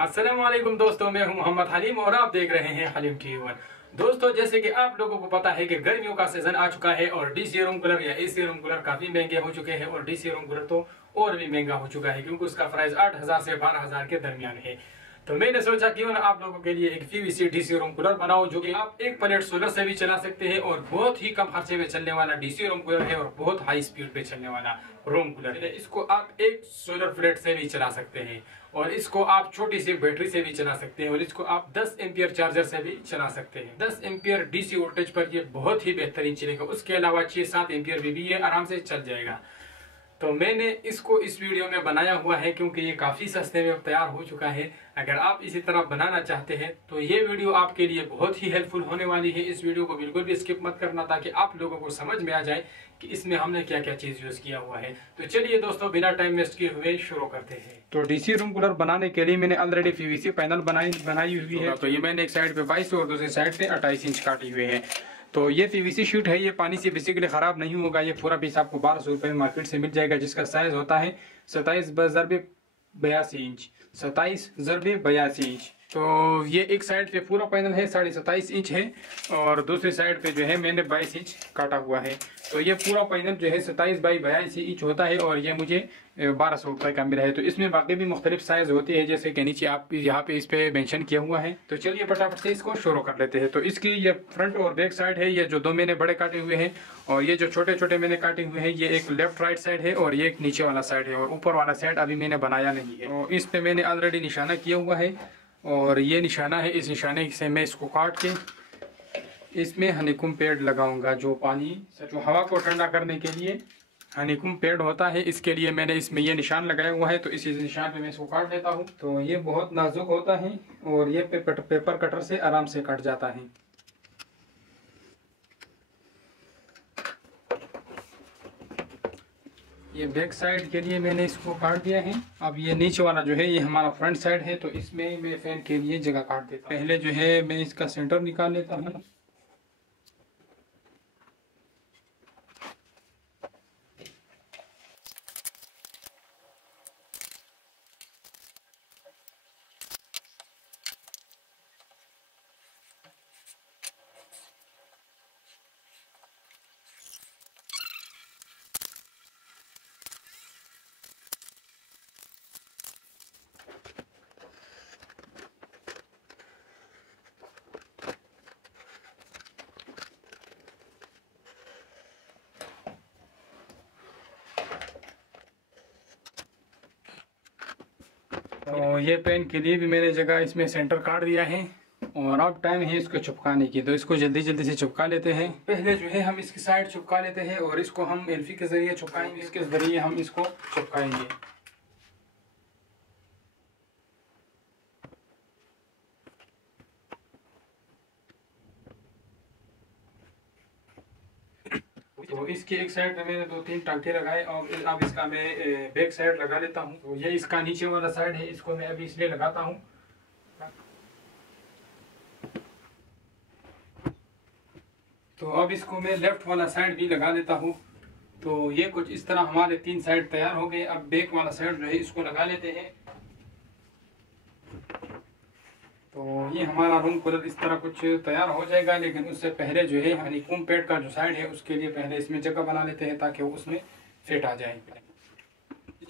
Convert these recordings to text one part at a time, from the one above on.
अस्सलाम वालेकुम दोस्तों, मैं हूं मोहम्मद हलीम और आप देख रहे हैं हलीम टीवी। दोस्तों, जैसे कि आप लोगों को पता है कि गर्मियों का सीजन आ चुका है और डीसी रूम कूलर या एसी रूम कूलर काफी महंगे हो चुके हैं और डीसी रूम कूलर तो और भी महंगा हो चुका है क्योंकि उसका प्राइस 8,000 से 12,000 के दरमियान है। तो मैंने सोचा क्यों ना आप लोगों के लिए एक पीवीसी डीसी रूम कूलर बनाओ जो कि आप एक प्लेट सोलर से भी चला सकते हैं और बहुत ही कम खर्चे में चलने वाला डीसी रूम कूलर है और बहुत हाई स्पीड पे चलने वाला रूम कूलर है। इसको आप एक सोलर प्लेट से भी चला सकते हैं और इसको आप छोटी सी बैटरी से भी चला सकते हैं और इसको आप 10 एम्पियर चार्जर से भी चला सकते हैं। 10 एम्पियर डीसी वोल्टेज पर ये बहुत ही बेहतरीन चलेगा। उसके अलावा 6-7 एम्पियर भी ये आराम से चल जाएगा। तो मैंने इसको इस वीडियो में बनाया हुआ है क्योंकि ये काफी सस्ते में तैयार हो चुका है। अगर आप इसी तरह बनाना चाहते हैं तो ये वीडियो आपके लिए बहुत ही हेल्पफुल होने वाली है। इस वीडियो को बिल्कुल भी स्किप मत करना ताकि आप लोगों को समझ में आ जाए कि इसमें हमने क्या क्या चीज यूज किया हुआ है। तो चलिए दोस्तों, बिना टाइम वेस्ट किए हुए शुरू करते हैं। तो डीसी रूम कूलर बनाने के लिए मैंने ऑलरेडी पीवीसी पैनल बनाई हुई है। तो ये मैंने एक साइड पे 22 और दूसरी साइड पे 28 इंच काटी हुए हैं। तो ये पीवीसी शीट है, ये पानी से बेसिकली खराब नहीं होगा। ये पूरा पीस आपको 1200 रुपए में मार्केट से मिल जाएगा जिसका साइज होता है 27x82 इंच। 27x82 inch. तो ये एक साइड पे पूरा पैनल है 27.5 इंच है और दूसरी साइड पे जो है मैंने 22 इंच काटा हुआ है। तो ये पूरा पैनल जो है 27x82 इंच होता है और ये मुझे 1200 रुपए का मिला है। तो इसमें बाकी भी मुख्तलिफ साइज होती है जैसे कि नीचे आप यहाँ पे इस पे मेंशन किया हुआ है। तो चलिए फटाफट से इसको शुरू कर लेते हैं। तो इसकी ये फ्रंट और बैक साइड है, ये जो दो मैंने बड़े काटे हुए हैं और ये जो छोटे छोटे मैंने काटे हुए हैं, ये एक लेफ्ट राइट साइड है और ये एक नीचे वाला साइड है और ऊपर वाला साइड अभी मैंने बनाया नहीं है। तो इस पे मैंने ऑलरेडी निशाना किया हुआ है और ये निशाना है। इस निशाने से मैं इसको काट के इसमें हनीकॉम्ब पैड लगाऊंगा जो हवा को ठंडा करने के लिए हनीकॉम्ब पैड होता है। इसके लिए मैंने इसमें ये निशान लगाया हुआ है। तो इसी निशान पे मैं इसको काट देता हूँ। तो ये बहुत नाजुक होता है और ये पेपर कटर से आराम से कट जाता है। ये बैक साइड के लिए मैंने इसको काट दिया है। अब ये नीचे वाला जो है ये हमारा फ्रंट साइड है। तो इसमें मैं फैन के लिए जगह काट देता हूँ। पहले जो है मैं इसका सेंटर निकाल लेता हूँ। तो ये पेन के लिए भी मैंने जगह इसमें सेंटर काट दिया है और अब टाइम है इसको चिपकाने की। तो इसको जल्दी जल्दी से चिपका लेते हैं। पहले जो है हम इसकी साइड चिपका लेते हैं और इसको हम एल्फी के जरिए चिपकाएंगे। इसके जरिए हम इसको चिपकाएंगे। तो इसके एक साइड में मैंने 2-3 टांके लगाए और अब इसका मैं बैक साइड लगा लेता हूँ। तो ये इसका नीचे वाला साइड है, इसको मैं अभी इसलिए लगाता हूँ। तो अब इसको मैं लेफ्ट वाला साइड भी लगा लेता हूँ। तो ये कुछ इस तरह हमारे 3 साइड तैयार हो गए। अब बैक वाला साइड जो है इसको लगा लेते हैं। तो ये हमारा रूम कूलर इस तरह कुछ तैयार हो जाएगा, लेकिन उससे पहले जो है हनीकॉम्ब पैड का जो साइड है उसके लिए पहले इसमें जगह बना लेते हैं ताकि वो उसमें फिट आ जाए।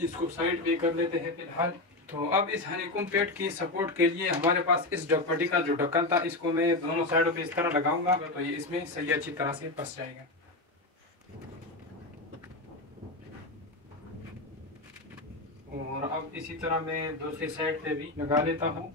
इसको साइड पे कर लेते हैं फिलहाल। तो अब इस हनीकॉम्ब पैड की सपोर्ट के लिए हमारे पास इस डकपट्टी का जो ढक्कन था इसको मैं दोनों साइडों पे इस तरह लगाऊंगा तो ये इसमें सही अच्छी तरह से फंस जाएगा। और अब इसी तरह मैं दूसरी साइड पे भी लगा लेता हूँ।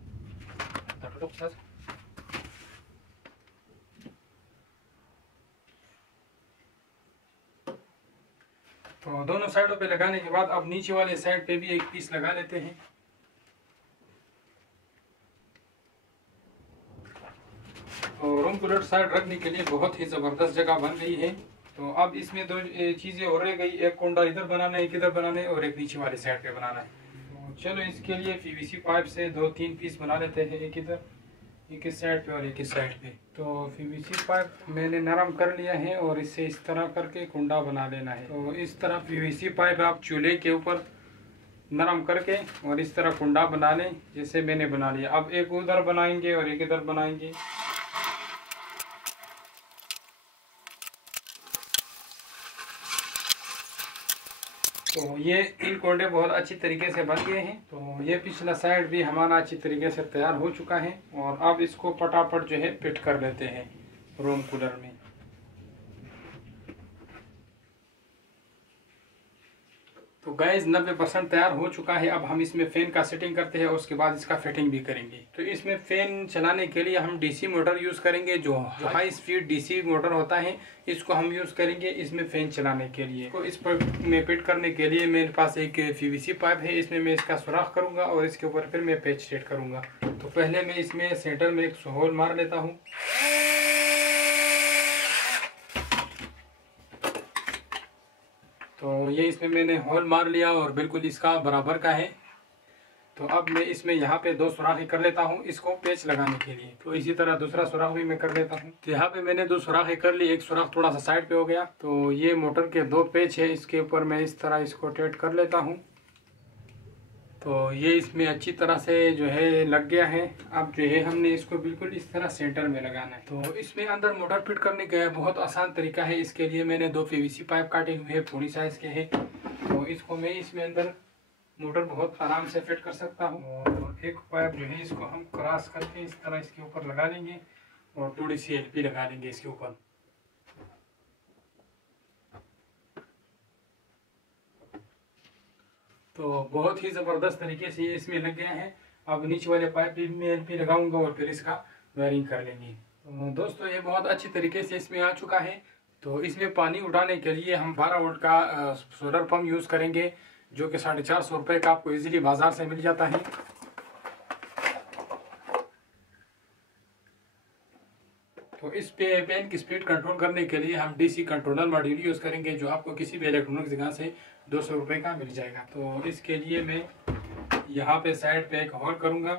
तो दोनों साइडों पे लगाने के बाद अब नीचे वाले साइड पे भी एक पीस लगा लेते हैं। तो रूम कूलर साइड रखने के लिए बहुत ही ज़बरदस्त जगह बन गई है। तो अब इसमें 2 चीज़ें और रह गई, एक कुंडा इधर बनाना है, एक इधर बनाना है और एक नीचे वाले साइड पे बनाना है। तो चलो इसके लिए पीवीसी पाइप से 2-3 पीस बना लेते हैं, एक इधर एक इस साइड पे और एक इस साइड पे। तो पीवीसी पाइप मैंने नरम कर लिया है और इसे इस तरह करके कुंडा बना लेना है। तो इस तरह पीवीसी पाइप आप चूल्हे के ऊपर नरम करके और इस तरह कुंडा बना लें जैसे मैंने बना लिया। अब एक उधर बनाएंगे और एक इधर बनाएंगे। तो ये 3 कोंडे बहुत अच्छी तरीके से बन गए हैं। तो ये पिछला साइड भी हमारा अच्छी तरीके से तैयार हो चुका है और अब इसको फटाफट जो है फिट कर लेते हैं रूम कूलर में। तो गैस 90% तैयार हो चुका है। अब हम इसमें फ़ैन का सेटिंग करते हैं और उसके बाद इसका फिटिंग भी करेंगे। तो इसमें फ़ैन चलाने के लिए हम डीसी मोटर यूज़ करेंगे, जो हाई स्पीड डीसी मोटर होता है, इसको हम यूज़ करेंगे इसमें फ़ैन चलाने के लिए। तो इस पर में फिट करने के लिए मेरे पास एक पीवीसी पाइप है, इसमें मैं इसका सुराख करूँगा और इसके ऊपर फिर मैं पेच सेट करूँगा। तो पहले मैं इसमें सेंटर में एक होल मार लेता हूँ। तो ये इसमें मैंने होल मार लिया और बिल्कुल इसका बराबर का है। तो अब मैं इसमें यहाँ पे 2 सुराख कर लेता हूँ इसको पेच लगाने के लिए। तो इसी तरह दूसरा सुराख भी मैं कर लेता हूँ। तो यहाँ पे मैंने 2 सुराख कर ली, एक सुराख थोड़ा सा साइड पे हो गया। तो ये मोटर के 2 पेच है, इसके ऊपर मैं इस तरह इसको टाइट कर लेता हूँ। तो ये इसमें अच्छी तरह से जो है लग गया है। अब जो है हमने इसको बिल्कुल इस तरह सेंटर में लगाना है। तो इसमें अंदर मोटर फिट करने का बहुत आसान तरीका है। इसके लिए मैंने 2 पीवीसी पाइप काटे हुए हैं, पूरी साइज के हैं। तो इसको मैं इसमें अंदर मोटर बहुत आराम से फिट कर सकता हूँ। और एक पाइप जो है इसको हम क्रॉस करके इस तरह इसके ऊपर लगा लेंगे और थोड़ी सी एलपी लगा लेंगे इसके ऊपर। तो बहुत ही ज़बरदस्त तरीके से ये इसमें लग गया है। अब नीचे वाले पाइप में एलपी लगाऊंगा और फिर इसका वायरिंग कर लेंगे। तो दोस्तों ये बहुत अच्छी तरीके से इसमें आ चुका है। तो इसमें पानी उठाने के लिए हम 12 वोल्ट का सोलर पंप यूज़ करेंगे, जो कि 450 रुपये का आपको इजीली बाज़ार से मिल जाता है। तो इस पे फैन की स्पीड कंट्रोल करने के लिए हम डीसी कंट्रोलर मॉड्यूल यूज़ करेंगे, जो आपको किसी भी इलेक्ट्रॉनिक जगह से 200 रुपये का मिल जाएगा। तो इसके लिए मैं यहाँ पे साइड पे एक होल करूँगा।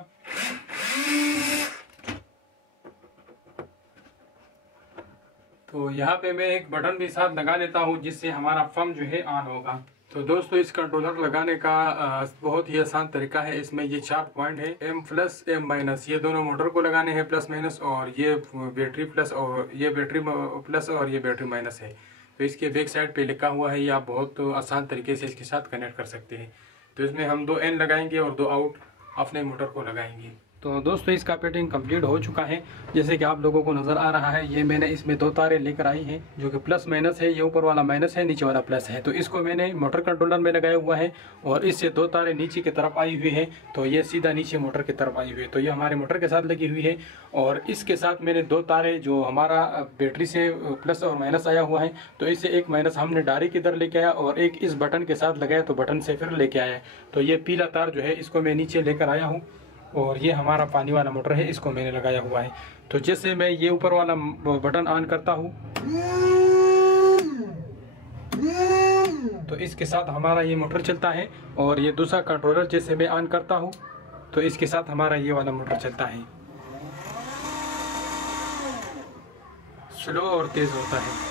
तो यहाँ पे मैं एक बटन भी साथ लगा लेता हूँ, जिससे हमारा पंप जो है ऑन होगा। तो दोस्तों इस कंट्रोलर लगाने का बहुत ही आसान तरीका है। इसमें ये 4 पॉइंट है, M+ M-, ये दोनों मोटर को लगाने हैं प्लस माइनस, और ये बैटरी प्लस और ये बैटरी प्लस और ये बैटरी माइनस है। तो इसके बैक साइड पे लिखा हुआ है, ये आप बहुत आसान तरीके से इसके साथ कनेक्ट कर सकते हैं। तो इसमें हम 2 N लगाएंगे और 2 आउट अपने मोटर को लगाएंगे। तो दोस्तों इसका फिटिंग कंप्लीट हो चुका है। जैसे कि आप लोगों को नज़र आ रहा है, ये मैंने इसमें 2 तारे लेकर आई हैं, जो कि प्लस माइनस है। ये ऊपर वाला माइनस है, नीचे वाला प्लस है। तो इसको मैंने मोटर कंट्रोलर में लगाया हुआ है और इससे 2 तारे नीचे की तरफ आई हुई है। तो ये सीधा नीचे मोटर की तरफ आई हुई है। तो ये हमारे मोटर के साथ लगी हुई है। और इसके साथ मैंने 2 तारे जो हमारा बैटरी से प्लस और माइनस आया हुआ है, तो इससे एक माइनस हमने डायरेक्ट इधर लेके आया और एक इस बटन के साथ लगाया, तो बटन से फिर लेके आया। तो ये पीला तार जो है इसको मैं नीचे लेकर आया हूँ और ये हमारा पानी वाला मोटर है, इसको मैंने लगाया हुआ है। तो जैसे मैं ये ऊपर वाला बटन ऑन करता हूँ, तो इसके साथ हमारा ये मोटर चलता है। और ये दूसरा कंट्रोलर जैसे मैं ऑन करता हूँ, तो इसके साथ हमारा ये वाला मोटर चलता है। स्लो और तेज होता है।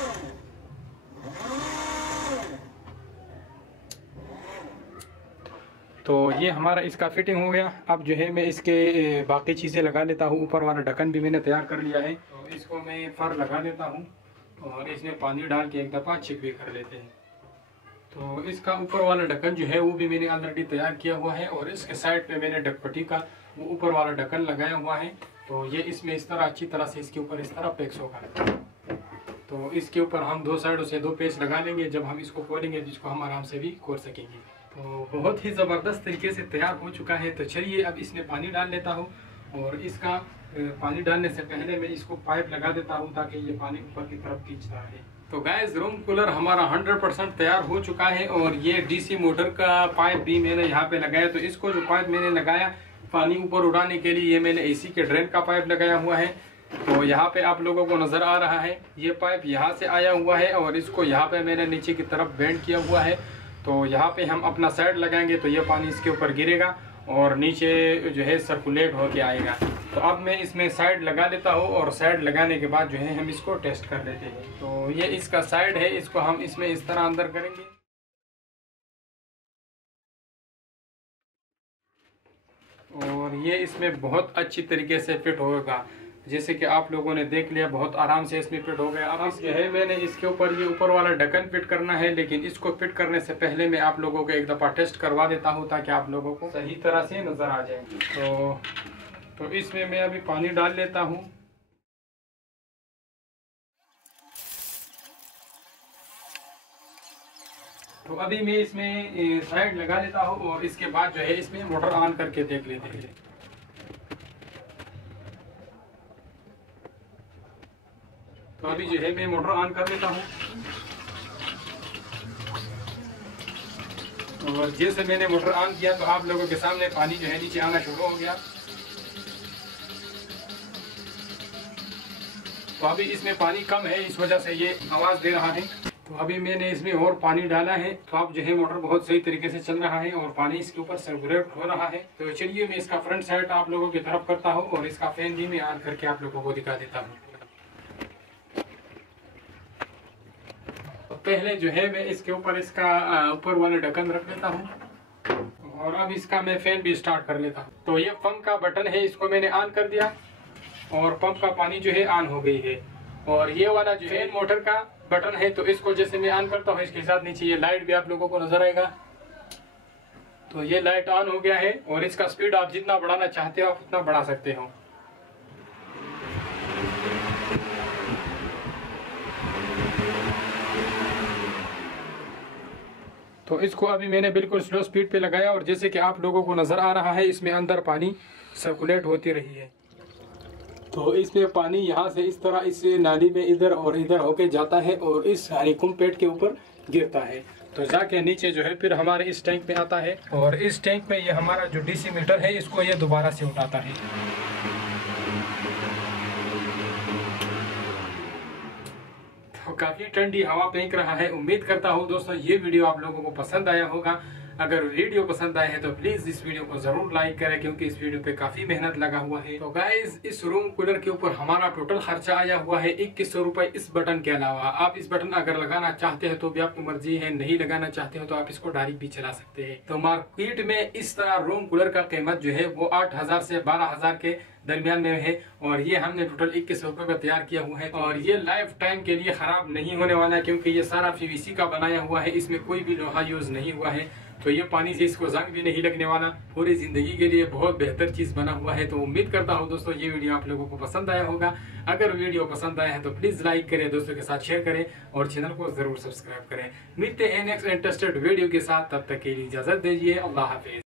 तो ये हमारा इसका फिटिंग हो गया। अब जो है मैं इसके बाकी चीज़ें लगा लेता हूँ। ऊपर वाला ढक्कन भी मैंने तैयार कर लिया है, तो इसको मैं फर लगा लेता हूँ और इसमें पानी डाल के एक दफ़ा चेक भी कर लेते हैं। तो इसका ऊपर वाला ढक्कन जो है वो भी मैंने ऑलरेडी तैयार किया हुआ है और इसके साइड पे मैंने डकपट्टी का वो ऊपर वाला ढक्कन लगाया हुआ है। तो ये इसमें इस तरह अच्छी तरह से इसके ऊपर इस तरह पैक्स होगा। तो इसके ऊपर हम 2 साइडों से 2 पेच लगा लेंगे जब हम इसको खोलेंगे, जिसको हम आराम से भी खोल सकेंगे। तो बहुत ही ज़बरदस्त तरीके से तैयार हो चुका है। तो चलिए अब इसमें पानी डाल लेता हूँ और इसका पानी डालने से पहले मैं इसको पाइप लगा देता हूँ ताकि ये पानी ऊपर की तरफ खींचता रहे। तो गैस रूम कूलर हमारा 100% तैयार हो चुका है और ये डीसी मोटर का पाइप भी मैंने यहाँ पे लगाया। तो इसको जो पाइप मैंने लगाया पानी ऊपर उड़ाने के लिए, ये मैंने एसी के ड्रेन का पाइप लगाया हुआ है। तो यहाँ पे आप लोगों को नज़र आ रहा है, ये पाइप यहाँ से आया हुआ है और इसको यहाँ पे मैंने नीचे की तरफ बेंड किया हुआ है। तो यहाँ पे हम अपना साइड लगाएंगे तो ये पानी इसके ऊपर गिरेगा और नीचे जो है सर्कुलेट होके आएगा। तो अब मैं इसमें साइड लगा लेता हूँ और साइड लगाने के बाद जो है हम इसको टेस्ट कर लेते हैं। तो ये इसका साइड है, इसको हम इसमें इस तरह अंदर करेंगे। और ये इसमें बहुत अच्छी तरीके से फिट होगा। जैसे कि आप लोगों ने देख लिया, बहुत आराम से इसमें फिट हो गया। अब जो है मैंने इसके ऊपर ये ऊपर वाला ढक्कन फिट करना है, लेकिन इसको फिट करने से पहले मैं आप लोगों को एक दफ़ा टेस्ट करवा देता हूँ ताकि आप लोगों को सही तरह से नज़र आ जाए। तो इसमें मैं अभी पानी डाल लेता हूँ। तो अभी मैं इसमें साइड लगा लेता हूँ और इसके बाद जो है इसमें मोटर ऑन करके देख लेते हैं। तो अभी जो है मैं मोटर ऑन कर लेता हूँ और जैसे मैंने मोटर ऑन किया तो आप लोगों के सामने पानी जो है नीचे आना शुरू हो गया। तो अभी इसमें पानी कम है, इस वजह से ये आवाज़ दे रहा है। तो अभी मैंने इसमें और पानी डाला है, तो अब जो है मोटर बहुत सही तरीके से चल रहा है और पानी इसके ऊपर सर्कुलेट हो रहा है। तो चलिए मैं इसका फ्रंट साइड आप लोगों की तरफ करता हूँ और इसका फैन भी मैं ऑन करके आप लोगों को दिखा देता हूँ। तो पहले जो है मैं इसके ऊपर इसका ऊपर वाला ढक्कन रख लेता हूँ और अब इसका मैं फैन भी स्टार्ट कर लेता हूँ। तो ये पंप का बटन है, इसको मैंने ऑन कर दिया और पंप का पानी जो है ऑन हो गई है। और ये वाला जो है मोटर का बटन है, तो इसको जैसे मैं ऑन करता हूँ इसके साथ नीचे ये लाइट भी आप लोगों को नजर आएगा। तो ये लाइट ऑन हो गया है और इसका स्पीड आप जितना बढ़ाना चाहते हो आप उतना बढ़ा सकते हो। तो इसको अभी मैंने बिल्कुल स्लो स्पीड पे लगाया और जैसे कि आप लोगों को नजर आ रहा है इसमें अंदर पानी सर्कुलेट होती रही है। तो इसमें पानी यहाँ से इस तरह इस नाली में इधर और इधर होके जाता है और इस हनीकॉम्ब पेड़ के ऊपर गिरता है। तो जाके नीचे जो है फिर हमारे इस टैंक में आता है और इस टैंक में ये हमारा जो डीसी मीटर है इसको ये दोबारा से उठाता है। तो काफ़ी ठंडी हवा फेंक रहा है। उम्मीद करता हूँ दोस्तों ये वीडियो आप लोगों को पसंद आया होगा। अगर वीडियो पसंद आए है तो प्लीज इस वीडियो को जरूर लाइक करें क्योंकि इस वीडियो पे काफी मेहनत लगा हुआ है। तो गाइस इस रूम कूलर के ऊपर हमारा टोटल खर्चा आया हुआ है 2100 रुपए इस बटन के अलावा। आप इस बटन अगर लगाना चाहते हैं तो भी आपकी मर्जी है, नहीं लगाना चाहते हो तो आप इसको डायरेक्ट भी चला सकते हैं। तो मार्केट में इस तरह रूम कूलर का कीमत जो है वो 8000 से 12000 के दरमियान में है और ये हमने टोटल 2100 रुपए का तैयार किया हुआ है। और ये लाइफ टाइम के लिए खराब नहीं होने वाला है क्योंकि ये सारा पीवीसी का बनाया हुआ है, इसमें कोई भी लोहा यूज नहीं हुआ है। तो ये पानी से इसको जंग भी नहीं लगने वाला, पूरी जिंदगी के लिए बहुत बेहतर चीज बना हुआ है। तो उम्मीद करता हूँ दोस्तों ये वीडियो आप लोगों को पसंद आया होगा। अगर वीडियो पसंद आया है तो प्लीज लाइक करें, दोस्तों के साथ शेयर करें और चैनल को जरूर सब्सक्राइब करें। मिलते हैं नेक्स्ट इंटरेस्टेड वीडियो के साथ, तब तक के लिए इजाजत दीजिए। अल्लाह हाफिज।